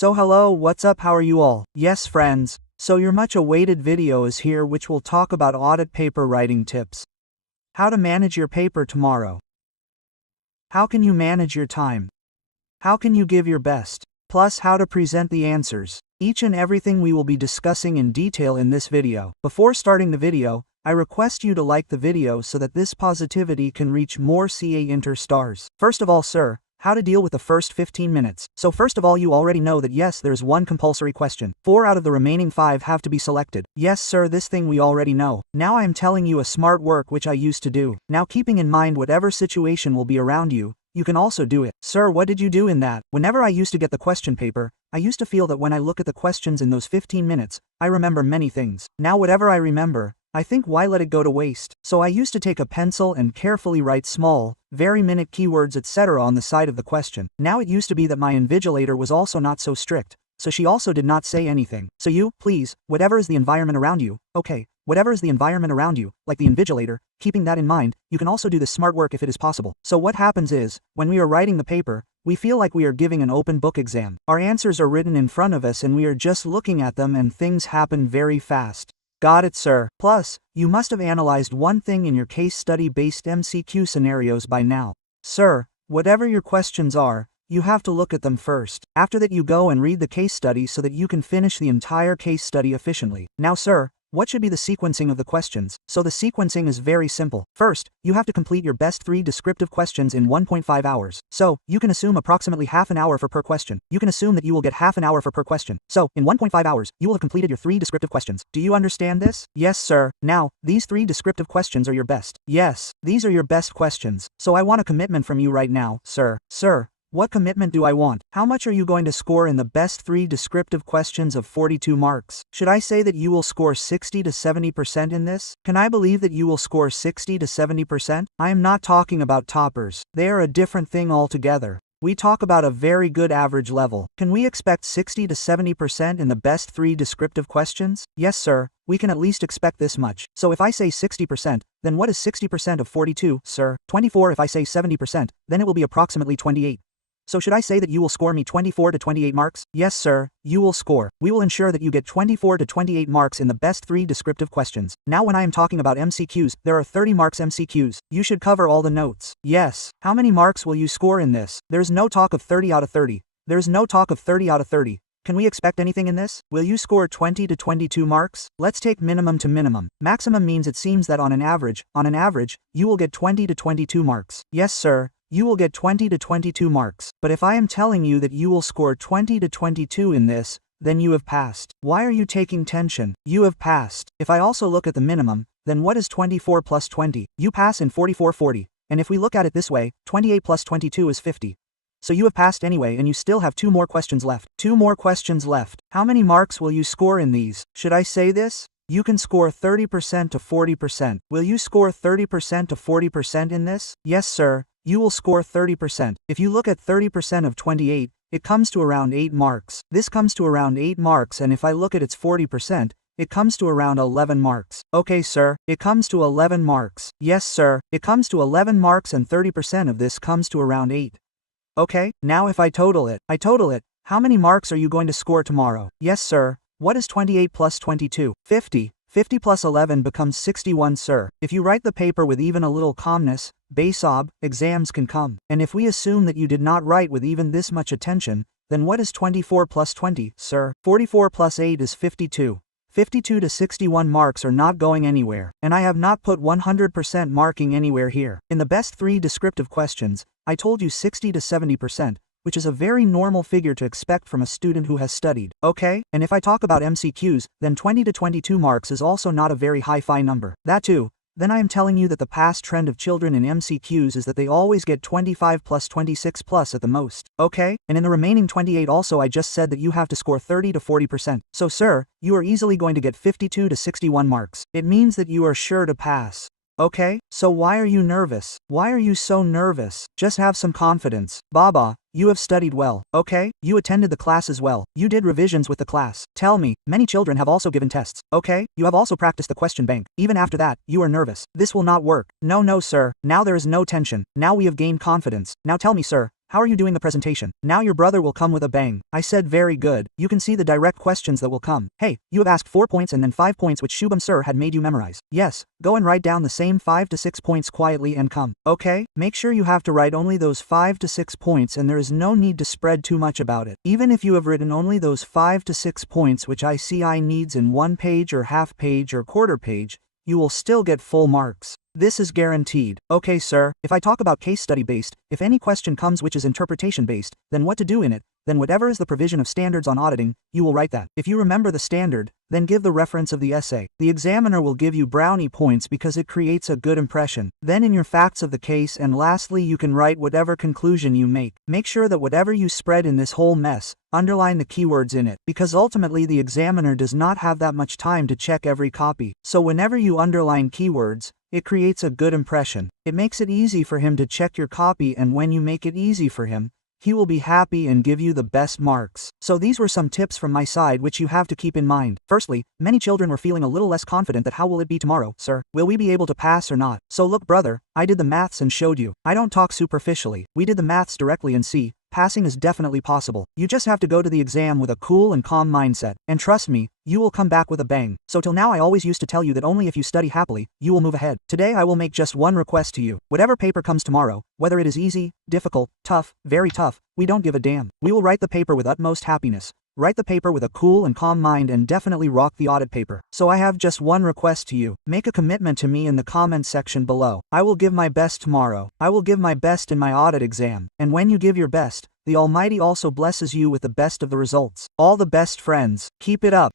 So hello, what's up, how are you all? Yes friends, so your much awaited video is here which will talk about audit paper writing tips. How to manage your paper tomorrow. How can you manage your time? How can you give your best? Plus how to present the answers. Each and everything we will be discussing in detail in this video. Before starting the video, I request you to like the video so that this positivity can reach more CA Inter stars. First of all, sir, how to deal with the first 15 minutes. So first of all, you already know that yes, there's one compulsory question. 4 out of the remaining 5 have to be selected. Yes sir, this thing we already know. Now I am telling you a smart work which I used to do. Now keeping in mind whatever situation will be around you, you can also do it. Sir, what did you do in that? Whenever I used to get the question paper, I used to feel that when I look at the questions in those 15 minutes, I remember many things. Now whatever I remember, I think why let it go to waste? So I used to take a pencil and carefully write small, very minute keywords etc. on the side of the question. Now it used to be that my invigilator was also not so strict, so she also did not say anything. So you, please, whatever is the environment around you, okay, whatever is the environment around you, like the invigilator, keeping that in mind, you can also do the smart work if it is possible. So what happens is, when we are writing the paper, we feel like we are giving an open book exam. Our answers are written in front of us and we are just looking at them and things happen very fast. Got it, sir. Plus, you must have analyzed one thing in your case study-based MCQ scenarios by now. Sir, whatever your questions are, you have to look at them first. After that you go and read the case study so that you can finish the entire case study efficiently. Now sir, what should be the sequencing of the questions? So the sequencing is very simple. First, you have to complete your best 3 descriptive questions in 1.5 hours. So, you can assume approximately half an hour for per question. You can assume that you will get half an hour for per question. So, in 1.5 hours, you will have completed your 3 descriptive questions. Do you understand this? Yes, sir. Now, these 3 descriptive questions are your best. Yes, these are your best questions. So I want a commitment from you right now, sir. Sir, what commitment do I want? How much are you going to score in the best 3 descriptive questions of 42 marks? Should I say that you will score 60 to 70% in this? Can I believe that you will score 60 to 70%? I am not talking about toppers. They are a different thing altogether. We talk about a very good average level. Can we expect 60 to 70% in the best 3 descriptive questions? Yes sir, we can at least expect this much. So if I say 60%, then what is 60% of 42, sir? 24. If I say 70%, then it will be approximately 28. So should I say that you will score me 24 to 28 marks? Yes sir, you will score. We will ensure that you get 24 to 28 marks in the best 3 descriptive questions. Now when I am talking about MCQs, there are 30 marks MCQs. You should cover all the notes. Yes. How many marks will you score in this? There's no talk of 30 out of 30. There's no talk of 30 out of 30. Can we expect anything in this? Will you score 20 to 22 marks? Let's take minimum to minimum. Maximum means it seems that on an average, you will get 20 to 22 marks. Yes sir. You will get 20 to 22 marks. But if I am telling you that you will score 20 to 22 in this, then you have passed. Why are you taking tension? You have passed. If I also look at the minimum, then what is 24 plus 20? You pass in 44/40. And if we look at it this way, 28 plus 22 is 50. So you have passed anyway and you still have 2 more questions left. 2 more questions left. How many marks will you score in these? Should I say this? You can score 30% to 40%. Will you score 30% to 40% in this? Yes sir. You will score 30%. If you look at 30% of 28, it comes to around 8 marks. This comes to around 8 marks and if I look at its 40%, it comes to around 11 marks. Okay sir, it comes to 11 marks. Yes sir, it comes to 11 marks and 30% of this comes to around 8. Okay, now if I total it, how many marks are you going to score tomorrow? Yes sir, what is 28 plus 22? 50. 50 plus 11 becomes 61 sir. If you write the paper with even a little calmness, base ob, exams can come. And if we assume that you did not write with even this much attention, then what is 24 plus 20, sir? 44 plus 8 is 52. 52 to 61 marks are not going anywhere, and I have not put 100% marking anywhere here. In the best 3 descriptive questions, I told you 60 to 70%, which is a very normal figure to expect from a student who has studied. Okay? And if I talk about MCQs, then 20 to 22 marks is also not a very hi-fi number. That too. Then I am telling you that the past trend of children in MCQs is that they always get 25 plus 26 plus at the most. Okay? And in the remaining 28 also I just said that you have to score 30 to 40%. So sir, you are easily going to get 52 to 61 marks. It means that you are sure to pass. Okay? So why are you nervous? Why are you so nervous? Just have some confidence. Baba, you have studied well, okay? You attended the classes well. You did revisions with the class. Tell me, many children have also given tests, okay? You have also practiced the question bank. Even after that, you are nervous. This will not work. No, sir. Now there is no tension. Now we have gained confidence. Now tell me, sir, How are you doing the presentation? Now your brother will come with a bang. I said very good. You can see the direct questions that will come. Hey, you have asked 4 points and then 5 points which Shubham sir had made you memorize. Yes, go and write down the same 5 to 6 points quietly and come. Okay? Make sure you have to write only those 5 to 6 points and there is no need to spread too much about it. Even if you have written only those 5 to 6 points which I see I needs in 1 page or half page or quarter page, you will still get full marks. This is guaranteed. Okay sir, if I talk about case study based, if any question comes which is interpretation based, then what to do in it, then whatever is the provision of standards on auditing, you will write that. If you remember the standard, then give the reference of the essay. The examiner will give you brownie points because it creates a good impression. Then in your facts of the case and lastly you can write whatever conclusion you make. Make sure that whatever you spread in this whole mess, underline the keywords in it, because ultimately the examiner does not have that much time to check every copy. So whenever you underline keywords, it creates a good impression. It makes it easy for him to check your copy, and when you make it easy for him, he will be happy and give you the best marks. So these were some tips from my side which you have to keep in mind. Firstly, many children were feeling a little less confident that how will it be tomorrow, sir? Will we be able to pass or not? So look brother, I did the maths and showed you. I don't talk superficially. We did the maths directly and see, passing is definitely possible. You just have to go to the exam with a cool and calm mindset. And trust me, you will come back with a bang. So till now I always used to tell you that only if you study happily, you will move ahead. Today I will make just one request to you. Whatever paper comes tomorrow, whether it is easy, difficult, tough, very tough, we don't give a damn. We will write the paper with utmost happiness. Write the paper with a cool and calm mind and definitely rock the audit paper. So I have just one request to you. Make a commitment to me in the comment section below. I will give my best tomorrow. I will give my best in my audit exam. And when you give your best, the Almighty also blesses you with the best of the results. All the best friends. Keep it up.